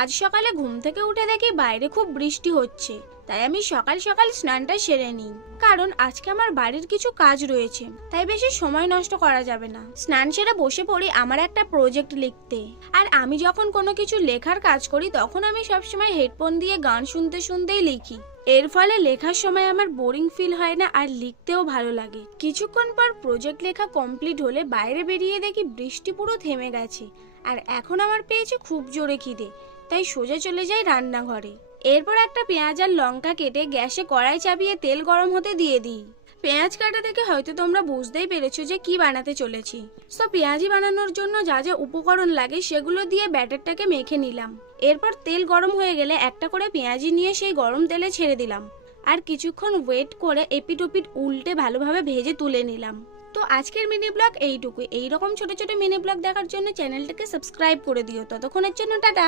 আজ সকালে ঘুম থেকে উঠে দেখি বাইরে খুব বৃষ্টি হচ্ছে, তাই আমি সকাল সকাল স্নানটা সেরে নিই। কারণ আজকে আমার বাড়ির কিছু কাজ রয়েছে, তাই বেশি সময় নষ্ট করা যাবে না। স্নান সেরে বসে পড়ি আমার একটা প্রজেক্ট লিখতে। আর আমি যখন কোনো কিছু লেখার কাজ করি তখন আমি সবসময় হেডফোন দিয়ে গান শুনতে শুনতেই লিখি। এর ফলে লেখার সময় আমার বোরিং ফিল হয় না আর লিখতেও ভালো লাগে। কিছুক্ষণ পর প্রজেক্ট লেখা কমপ্লিট হলে বাইরে বেরিয়ে দেখি বৃষ্টি পুরো থেমে গেছে। আর এখন আমার পেয়েছে খুব জোরে খিদে, তাই সোজা চলে যাই রান্নাঘরে। এরপর একটা পেঁয়াজ আর লঙ্কা কেটে গ্যাসে কড়াই চাপিয়ে তেল গরম হতে দিয়ে দিই। পেঁয়াজ কাটা থেকে হয়তো তোমরা বুঝতেই পেরেছো যে কি বানাতে চলেছি। সো পেঁয়াজি বানানোর জন্য যা যা উপকরণ লাগে সেগুলো দিয়ে ব্যাটারটাকে মেখে নিলাম। এরপর তেল গরম হয়ে গেলে একটা করে পেঁয়াজি নিয়ে সেই গরম তেলে ছেড়ে দিলাম। আর কিছুক্ষণ ওয়েট করে এপিট ওপিট উল্টে ভালোভাবে ভেজে তুলে নিলাম। তো আজকের মিনি ব্লগ এইটুকুই। এইরকম ছোট ছোট মিনি ব্লগ দেখার জন্য চ্যানেলটাকে সাবস্ক্রাইব করে দিও। ততক্ষণের জন্য টাটা।